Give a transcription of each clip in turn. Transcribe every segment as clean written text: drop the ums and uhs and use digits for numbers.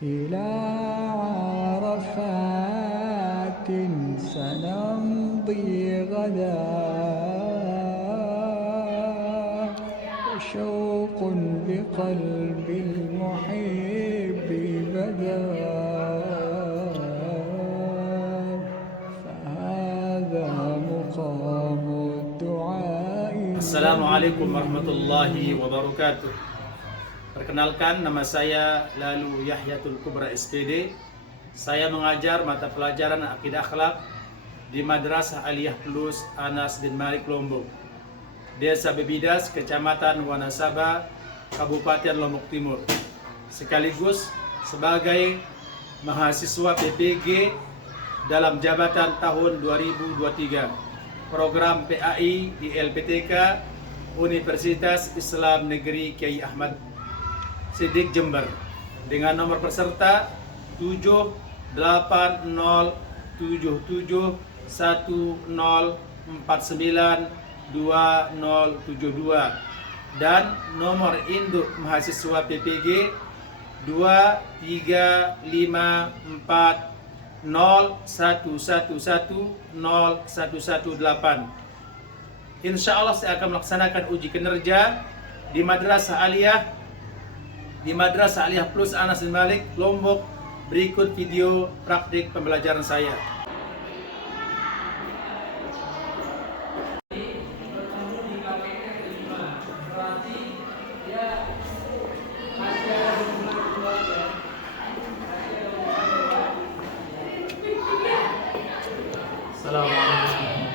إلى عرفات سنمضي غدا وشوق بقلب المحب بدا فهذا مقام الدعاء. Assalamualaikum warahmatullahi wabarakatuh. Perkenalkan, nama saya Lalu Yahyatul Kubra SPD. Saya mengajar mata pelajaran Akidah Akhlak di Madrasah Aliyah Plus Anas bin Malik Lombok, Desa Bebidas, Kecamatan Wanasaba, Kabupaten Lombok Timur. Sekaligus sebagai mahasiswa PPG dalam jabatan tahun 2023, program PAI di LPTK Universitas Islam Negeri Kiai Ahmad Siddiq Jember, dengan nomor peserta 7807710492072 dan nomor induk mahasiswa PPG 23540111018. Insya Allah saya akan melaksanakan uji kinerja di Madrasah Aliyah Plus Anas bin Malik Lombok. Berikut video praktik pembelajaran saya. Assalamualaikum.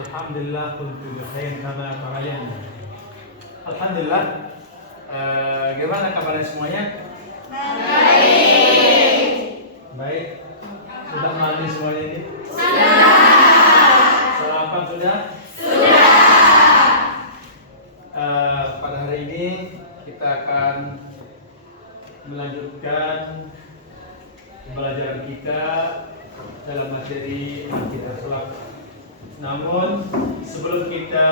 Alhamdulillah kuntu bikhair kama tarayana. Alhamdulillah. Gimana kabarnya semuanya? Baik. Sudah mandi semuanya ini? Sudah. Sarapan sudah? Pada hari ini kita akan melanjutkan pembelajaran kita dalam materi Akidah Akhlak. Namun sebelum kita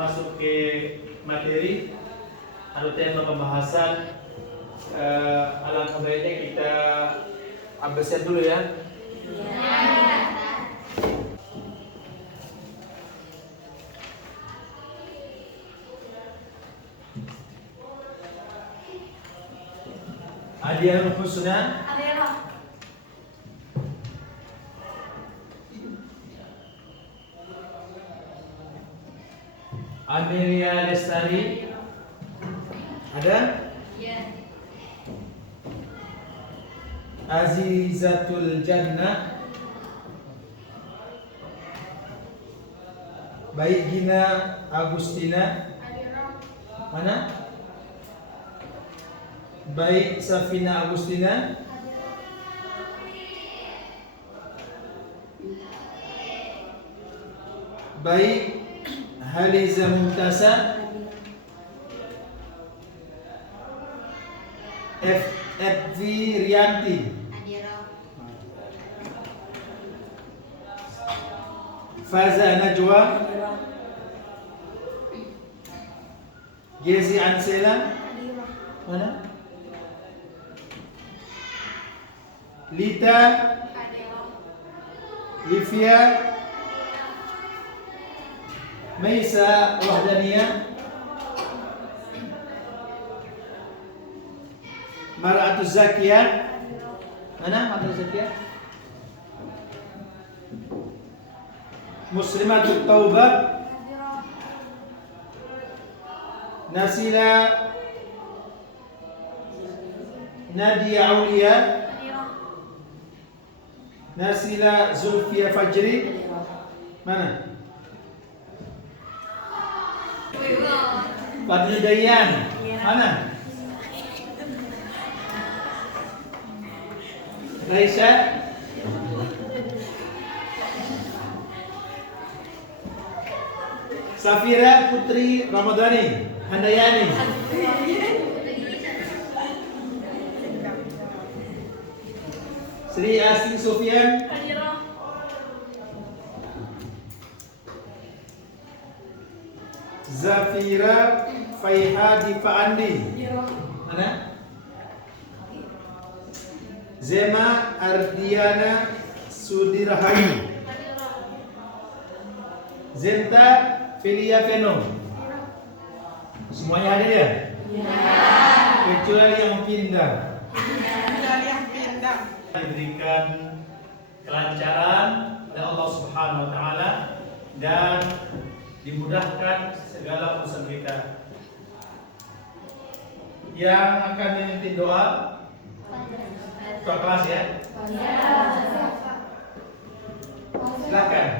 masuk ke materi, ada tema pembahasan, alangkah baiknya kita absen dulu ya. Adiyanul Husna. Amelia Lestari. Ada? Iya. Azizatul Jannah. Baik Gina Agustina. Mana? Baik Safina Agustina. Baik Haliza Mumtasa. FV Rianti. Faza Najwa. Jezi Ansela. Mana? Lita. Livia. Maisa Wahdaniyah. Mar'atuz Zakiyah. Mana Mar'atuz Zakiyah? Muslimatut Taubah. Nasila Nadia Aulia. Nasila Zulfia Fajri. Mana? Fadli Dayan. Mana? Raisa. Safira Putri Ramadhani Handayani. Sri Asri Sufyan. Zafira Faihadi Faandi. Mana? Zema Ardiana Sudirhayu. Zenta Filia Veno. Semuanya hadir ya? Kecuali yang pindah. Diberikan kelancaran oleh Allah Subhanahu wa taala dan dimudahkan segala urusan kita. Yang akan memimpin doa ketua kelas ya. Silakan.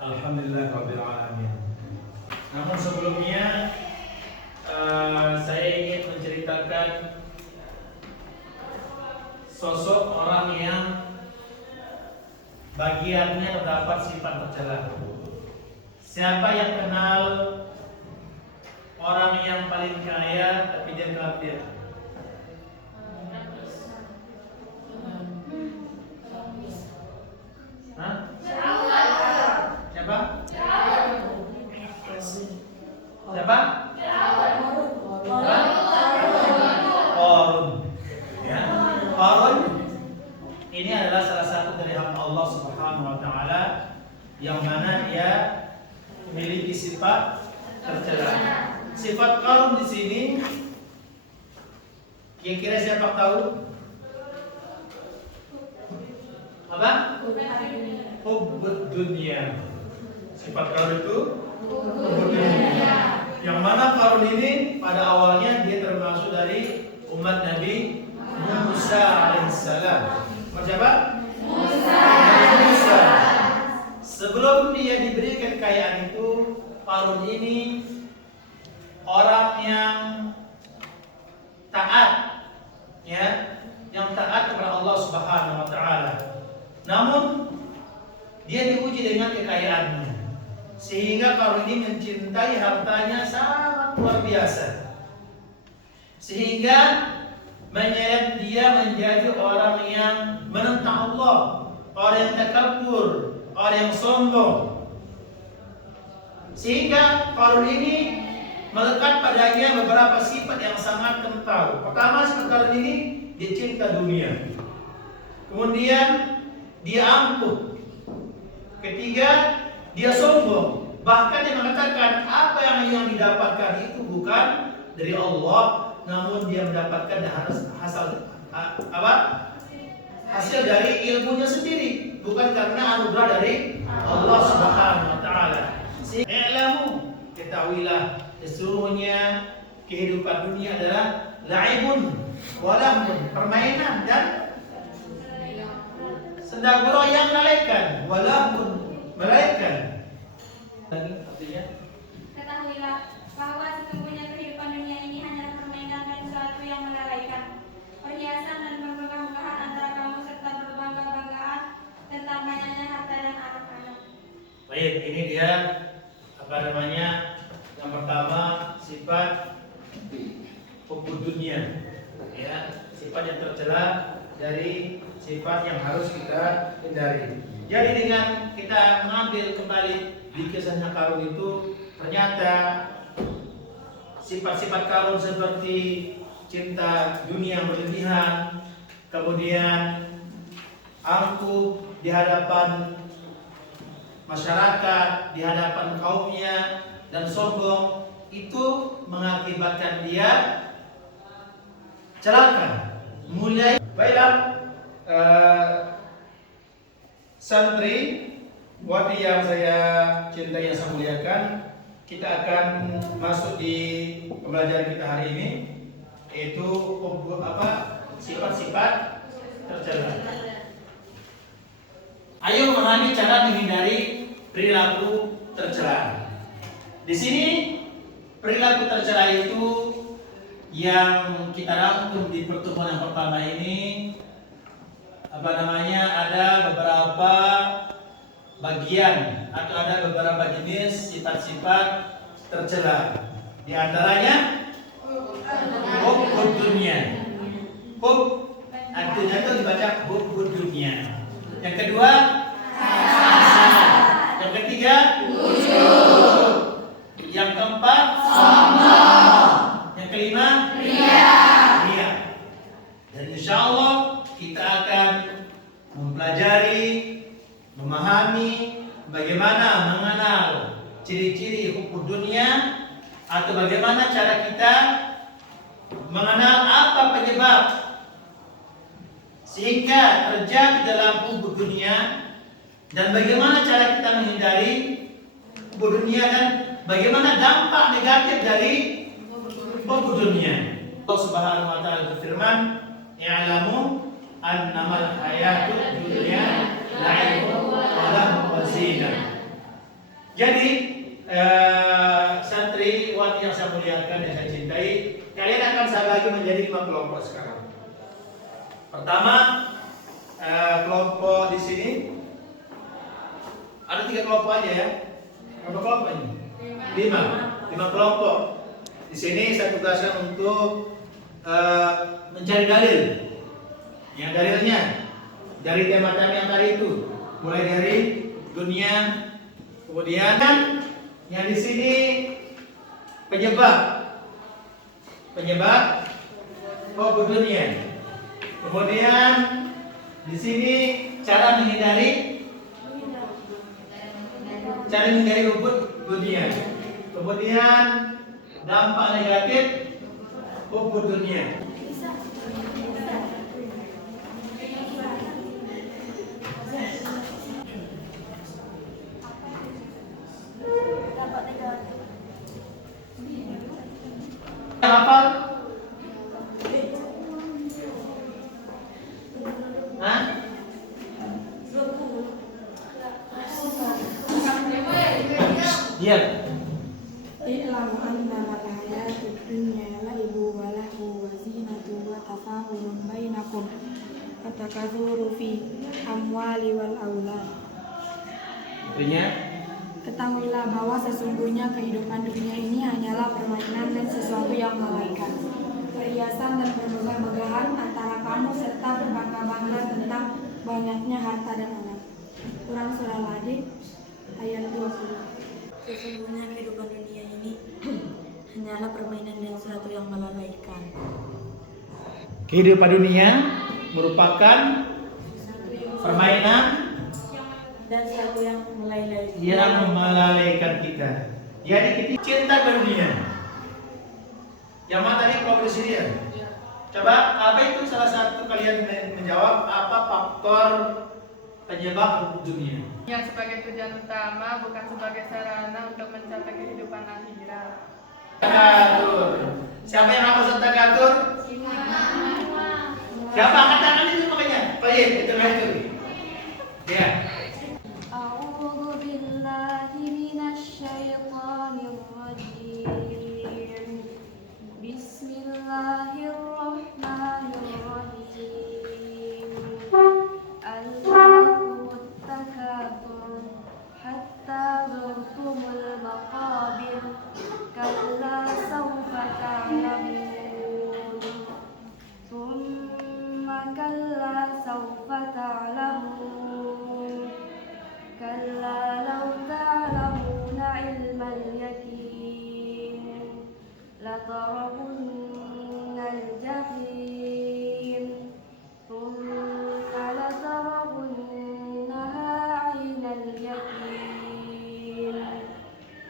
Alhamdulillahirrabbilalamin. Namun sebelumnya saya ingin menceritakan sosok orang yang bagiannya terdapat sifat tercela. Siapa yang kenal orang yang paling kaya tapi dia kafir? Hah? Siapa? Siapa? Qarun. Ya. Qarun ini adalah salah satu dari hamba Allah Subhanahu wa taala yang mana dia memiliki sifat tercela. Sifat Qarun di sini kira-kira siapa tahu? Apa? Hubbud dunia. Sifat Qarun itu hubbud dunia. Yang mana Qarun ini pada awalnya dia termasuk dari umat Nabi Musa alaihissalam. Siapa? Musa. Sebelum dia diberi kekayaan itu, Qarun ini orang yang taat, ya, yang taat kepada Allah Subhanahu wa taala. Namun dia diuji dengan kekayaannya, sehingga Qarun ini mencintai hartanya sangat luar biasa, sehingga menyeret dia menjadi orang yang menentang Allah, orang yang takabur, orang yang sombong. Sehingga Qarun ini melekat padanya beberapa sifat yang sangat kental. Pertama, sifat Qarun ini dia cinta dunia. Kemudian dia angkuh. Ketiga, dia sombong. Bahkan dia mengatakan apa yang didapatkan itu bukan dari Allah, namun dia mendapatkan hasil dari ilmunya sendiri, bukan karena anugerah dari Allah Subhanahu wa taala. I'lamu, ketahuilah sesungguhnya kehidupan dunia adalah la'ibun wa lahun, permainan dan senda gurau yang melelehkan, walaupun melelehkan. Artinya, ketahuilah bahwa sesungguhnya kehidupan dunia ini hanyalah permainan dan sesuatu yang melelehkan, perhiasan dan membangga-banggahan antara kamu serta berbangga-banggaan tentang banyaknya harta dan anak-anak. Baik, ini dia yang pertama sifat hubbud dunia, ya, sifat yang tercela dari sifat yang harus kita hindari. Jadi dengan kita mengambil kembali di kisahnya Qarun itu, ternyata sifat-sifat Qarun seperti cinta dunia berlebihan, kemudian angkuh di hadapan masyarakat, di hadapan kaumnya, dan sombong, itu mengakibatkan dia celaka. Mulai baiklah, santri wati yang saya cintai, yang saya muliakan, kita akan masuk di pembelajaran kita hari ini, yaitu sifat-sifat tercela. Ayo memahami cara menghindari perilaku tercela. Di sini perilaku tercela itu yang kita rangkum di pertemuan yang pertama ini ada beberapa bagian atau ada beberapa jenis sifat-sifat tercela. Di antaranya hub dunia. Hub artinya itu dibaca hub dunia. Yang kedua hasad. Yang ketiga ujub. Yang keempat sombong. Yang kelima ria. Dan insyaallah kita akan mempelajari, memahami bagaimana mengenal ciri-ciri hub dunia atau bagaimana cara kita mengenal apa penyebab sehingga terjadi dalam hub dunia dan bagaimana cara kita menghindari hub dunia dan bagaimana dampak negatif dari hub dunia. Allah Subhanahu wa taala berfirman, "I'lamu annamal hayatud dunya la'ibun wa lahun wa zinah." Jadi santriwati yang saya muliakan dan saya cintai, kalian akan saya bagi menjadi 5 kelompok sekarang. Pertama, kelompok di sini ada 3 kelompok aja ya. Berapa kelompok ini? 5 kelompok. Di sini saya tugaskan untuk mencari dalil. Yang dalilnya dari tema-tema yang tadi itu, mulai dari dunia, kemudian yang di sini penyebab hub dunia. Kemudian di sini cara menghindari hub dunia. Kemudian dampak negatif hub dunia. Hafal? Hah? Iya. I'lamu annamal hayatud dunya la'ibun wa lahu wa zinatun wa tafakhurun bainakum wa takatsuru fi amwali wal aulad. Artinya, ketahuilah bahwa sesungguhnya kehidupan dunia ini hanyalah permainan dan sesuatu yang melaikan, perhiasan dan bermegah-megahan antara kamu serta berbangga-bangga tentang banyaknya harta dan anak. Quran Surah Al-Hadid ayat 20. Sesungguhnya kehidupan dunia ini hanyalah permainan dan sesuatu yang melalaikan. kehidupan dunia merupakan permainan dan sesuatu yang melalaikan kita. Jadi kita cinta ke dunia. Yang mana tadi kalau di sini ya? Coba apa itu salah satu kalian menjawab apa faktor penyebab dunia? Yang sebagai tujuan utama bukan sebagai sarana untuk mencapai kehidupan akhirat. Takatur. Siapa yang hafal takatur? Siapa angkat tangan itu makanya? Baik, itu itu. Ya. A'udzu billahi minasy syaithanir rajim. Bismillahirrahmanirrahim. Al-Haakumut takatsur hatta zurtumul maqabir kalla sawfa ta'lamun thumma kalla sawfa ta'lamun kalla law ta'lamuna ilmal yaqin latarawunnal jahim thumma latarawunnaha 'ainal yaqin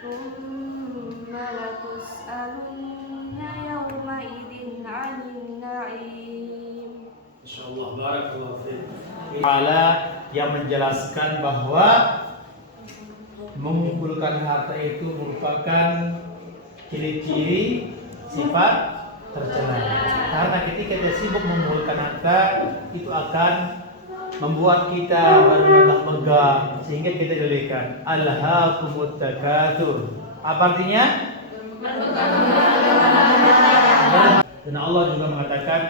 thumma latus'alunna yawma idzin 'anil na'im. Insyaallah barakallahu fiik. Ta'ala yang menjelaskan bahwa mengumpulkan harta itu merupakan ciri-ciri sifat tercela. Karena ketika kita sibuk mengumpulkan harta, itu akan membuat kita bermegah-megah sehingga kita gelikan. Alhaakumut takatsur. Apa artinya? Dan Allah juga mengatakan,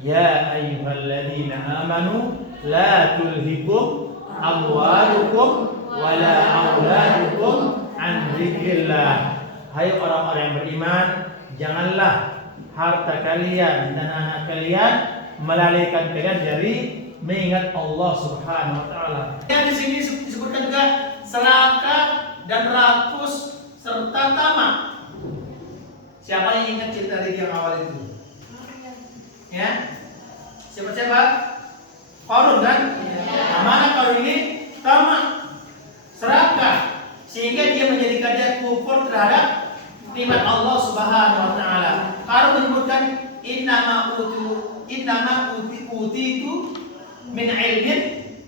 ya ayyuhalladzina amanu la tulhikum amwalukum wala auladukum an dzikrillah. Hai orang-orang yang beriman, janganlah harta kalian dan anak kalian melalaikan kalian dari mengingat Allah Subhanahu wa taala. Yang di sini disebutkan juga serakah dan rakus serta tamak. Siapa yang ingat cerita dari yang awal itu? Ya? Siapa? Qarun kan? Nah, mana Qarun ini? Tamak, serakah, sehingga dia menjadikan dia kufur terhadap nikmat Allah Subhanahu wa taala. Qarun menyebutkan innama utitu min ilmin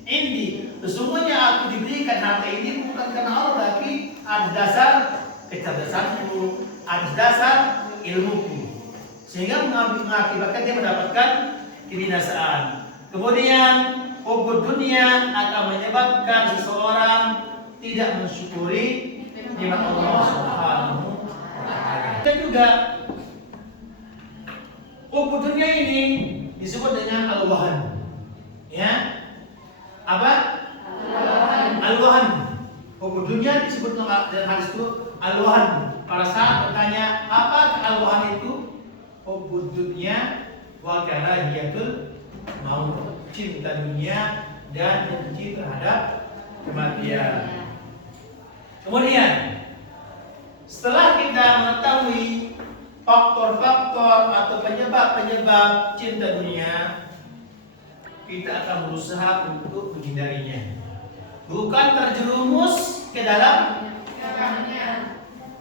indi. Sesungguhnya aku diberikan harta ini bukan karena Allah, tapi atas dasar kecerdasanku, atas dasar ilmuku. Sehingga mengakibatkan dia mendapatkan kebinasaan. Kemudian hubud dunia akan menyebabkan seseorang tidak mensyukuri nikmat Allah Subhanahu wa taala. Dan juga hubud dunia ini disebut dengan al-wahan. Ya. Apa? Al-wahan. Hubud dunia disebut dalam hadis itu al-wahan. Pada saat bertanya apa al-wahan itu? Hubud dunia wa karahiyatul maut, cinta dunia dan benci terhadap kematian. Kemudian setelah kita mengetahui faktor-faktor atau penyebab-penyebab cinta dunia, kita akan berusaha untuk menghindarinya, bukan terjerumus ke dalam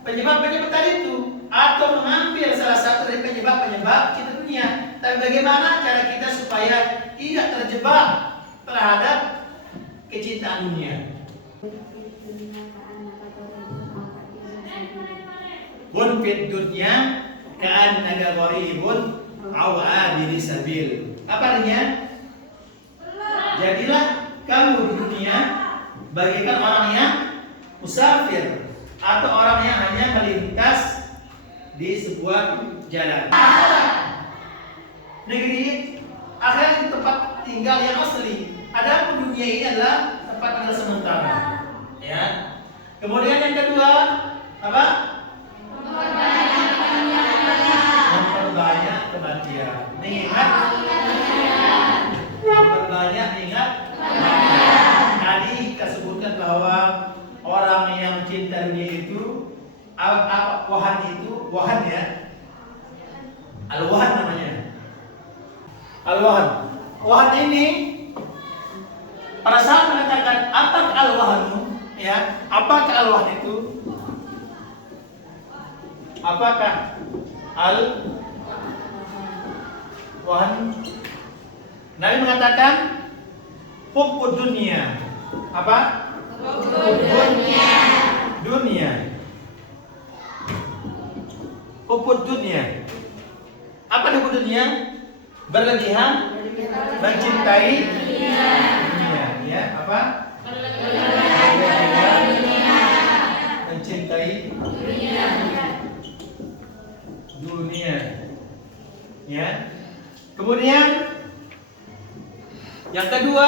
penyebab-penyebab tadi itu, atau mengambil salah satu dari penyebab-penyebab cinta dunia. Tapi bagaimana cara kita supaya tidak terjebak terhadap kecintaan dunia? Bun fit dunya ka'annaka gharibun aw abiri sabil. Apa artinya? Jadilah kamu di dunia bagaikan orang yang musafir atau orang yang hanya melintas di sebuah jalan. Negeri akhirat tempat tinggal yang asli. Adapun dunia ini adalah tempat tinggal sementara. Ya. Kemudian yang kedua apa? Memperbanyak kematian. Memperbanyak ingat. Tadi kita sebutkan bahwa orang yang cinta dunia itu wahan ya. Al-wahan namanya. Al-wahan. Wahan ini pada saat mengatakan apakah al-wahanu, ya, apakah al-wahan itu? Apakah al-wahan? Nabi mengatakan hubbud dunia. Apa? Hubbud dunia. Hubbud dunia. Apa hubbud dunia? Berlebihan mencintai dunia, ya, apa? Mencintai dunia, ya. Kemudian yang kedua,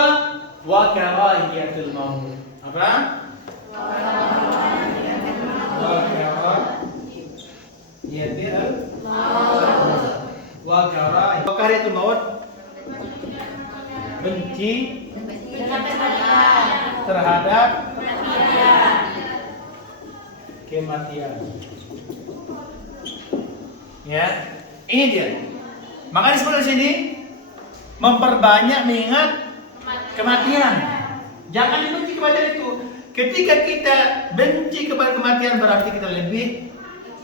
wa karahiyatul maut. Apa? Wa karahiyatul maut. Wa karahiyatul maut, benci terhadap kematian. Ya, ini dia. Maka disebut di sini memperbanyak mengingat kematian. Jangan dibenci kematian itu. Ketika kita benci kepada kematian berarti kita lebih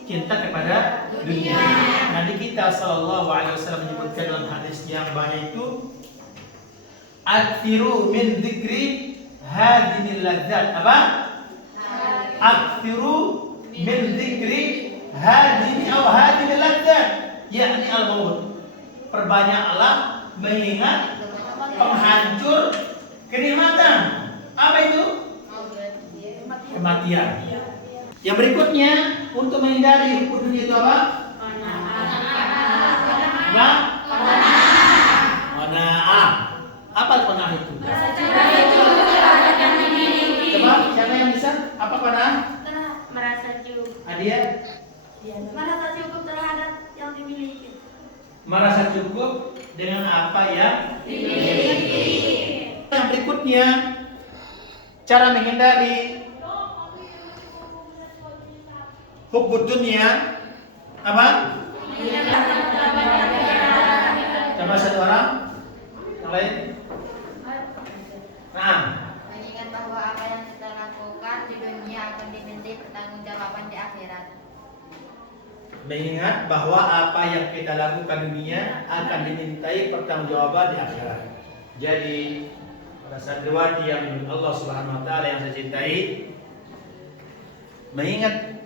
cinta kepada dunia. Nabi kita sallallahu alaihi wasallam menyebutkan dalam hadis yang banyak itu, "Akthiru min dzikri hadhil ladzat." Apa? Aktsiru min dzikri hadhihi aw hadhihi ladzat, yakni al-maut. Perbanyaklah mengingat penghancur kenikmatan. Apa itu? Kematian. Yang berikutnya, untuk menghindari hukum dunia itu apa? Apa? Qanaah. Apa qanaah itu? Coba siapa yang bisa? Apa qanaah? Merasa cukup. Adia? Merasa cukup terhadap yang dimiliki. Merasa cukup dengan apa yang dimiliki. Yang berikutnya, cara menghindari hubbud dunia apa? Coba satu orang, yang lain. Nah, Mengingat bahwa apa yang kita lakukan di dunia akan dimintai pertanggungjawaban di akhirat. mengingat bahwa apa yang kita lakukan di dunia akan dimintai pertanggungjawaban di akhirat. Jadi pada santriwati yang Allah Subhanahu wa taala yang saya cintai, mengingat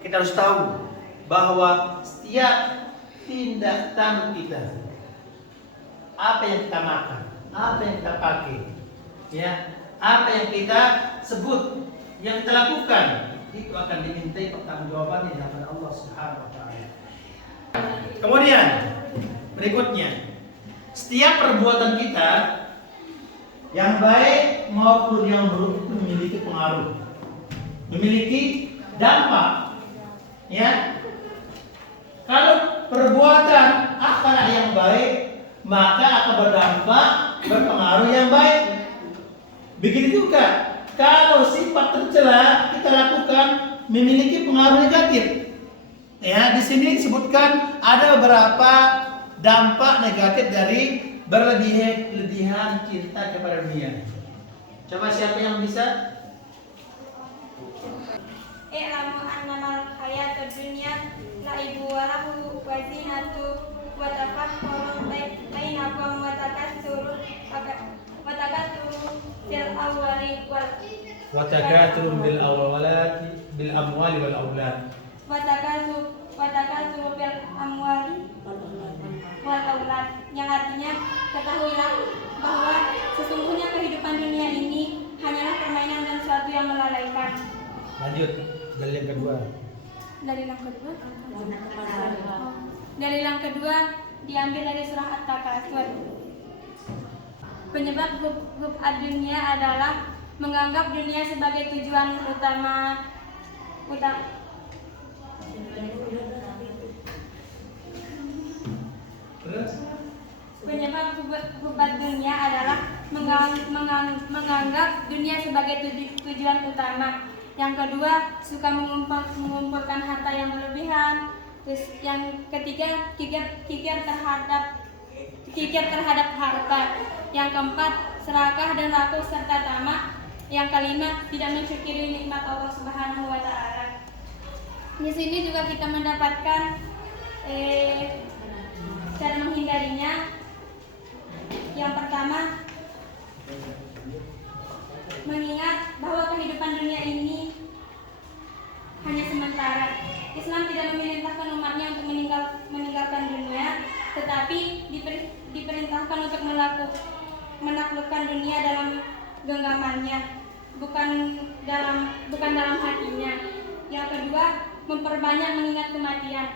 kita harus tahu bahwa setiap tindak tanduk kita, apa yang kita makan, apa yang kita pakai, ya, apa yang kita sebut, yang kita lakukan, itu akan dimintai pertanggungjawaban di hadapan Allah Subhanahu wa taala. Kemudian berikutnya, setiap perbuatan kita yang baik maupun yang buruk itu memiliki pengaruh, memiliki dampak. Ya, kalau perbuatan akhlak yang baik maka akan berdampak, berpengaruh yang baik. Begitu juga kalau sifat tercela kita lakukan memiliki pengaruh negatif. Ya, di sini disebutkan ada beberapa dampak negatif dari berlebihan cinta kepada dunia. Coba siapa yang bisa? I'lamu annamal hayatud dunya la'ibu wa lahu wa zinatu wa tafakhurun bainakum wa takatsuru fil awwali wal Watakatsur bil amwali wal aulad. wa takatsuru bil amwali wal aulad, yang artinya ketahuilah bahwa sesungguhnya kehidupan dunia ini hanyalah permainan dan sesuatu yang melalaikan. Lanjut, dalil yang kedua. Dalil yang kedua diambil dari surah At-Takatsur. Penyebab hub ad-dunya adalah menganggap dunia sebagai tujuan utama. Penyebab hub ad-dunya adalah menganggap dunia sebagai tujuan utama. Yang kedua, suka mengumpulkan harta yang berlebihan. Terus yang ketiga, kikir terhadap harta. Yang keempat, serakah dan rakus serta tamak. Yang kelima, tidak mensyukuri nikmat Allah Subhanahu wa taala. Di sini juga kita mendapatkan cara menghindarinya. Yang pertama, mengingat bahwa kehidupan dunia ini hanya sementara. Islam tidak memerintahkan umatnya untuk meninggalkan dunia, tetapi diperintahkan untuk menaklukkan dunia dalam genggamannya, bukan dalam hatinya. Yang kedua, memperbanyak mengingat kematian.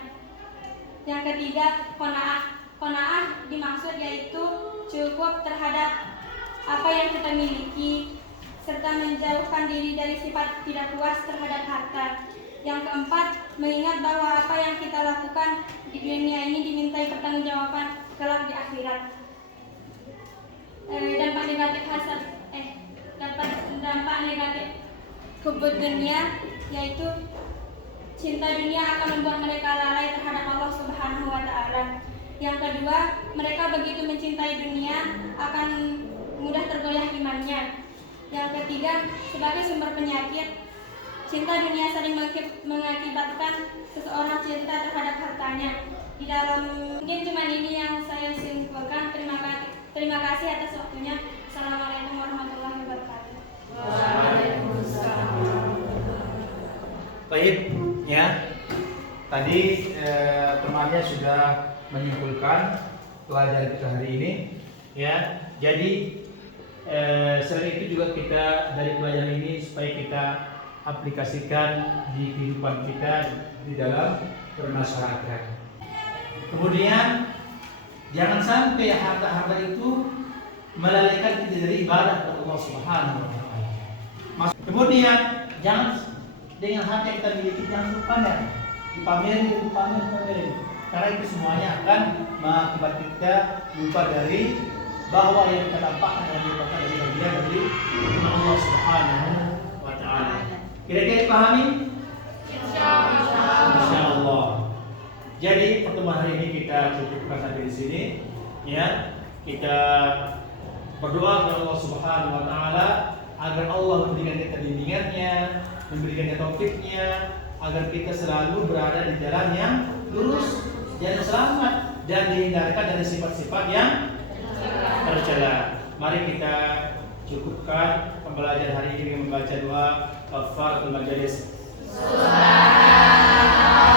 Yang ketiga, qanaah. Qanaah dimaksud yaitu cukup terhadap apa yang kita miliki, serta menjauhkan diri dari sifat tidak puas terhadap harta. Yang keempat, mengingat bahwa apa yang kita lakukan di dunia ini dimintai pertanggungjawaban kelak di akhirat. Dampak negatif hubud dunia yaitu cinta dunia akan membuat mereka lalai terhadap Allah Subhanahu wa taala. Yang kedua, mereka begitu mencintai dunia akan mudah tergoyah imannya. Yang ketiga, sebagai sumber penyakit, cinta dunia sering mengakibatkan seseorang cinta terhadap hartanya. Di dalam mungkin cuma ini yang saya simpulkan. Terima kasih atas waktunya. Assalamualaikum warahmatullahi wabarakatuh. Waalaikumsalam. Baik, ya. Tadi temannya sudah menyimpulkan pelajaran kita hari ini, ya. Jadi selain itu juga kita dari pelajaran ini supaya kita aplikasikan di kehidupan kita di dalam bermasyarakat. Kemudian jangan sampai harta-harta itu melalaikan kita dari ibadah kepada Allah Subhanahu wa taala. Kemudian jangan dengan harta yang kita miliki jangan lupa dipamerin. Karena itu semuanya akan mengakibat kita lupa dari bahwa yang kita dapatkan adalah merupakan dari bagian dari Allah Subhanahu wa taala. Kira-kira dipahami? Insyaallah. Jadi pertemuan hari ini kita cukupkan sampai di sini, ya. Kita berdoa kepada Allah Subhanahu wa taala agar Allah memberikan kita bimbingannya, memberikan kita taufiknya, agar kita selalu berada di jalan yang lurus, jalan selamat, dan dihindarkan dari sifat-sifat yang tercela. Mari kita cukupkan pembelajaran hari ini dengan membaca doa kafaratul majelis. Subhanallah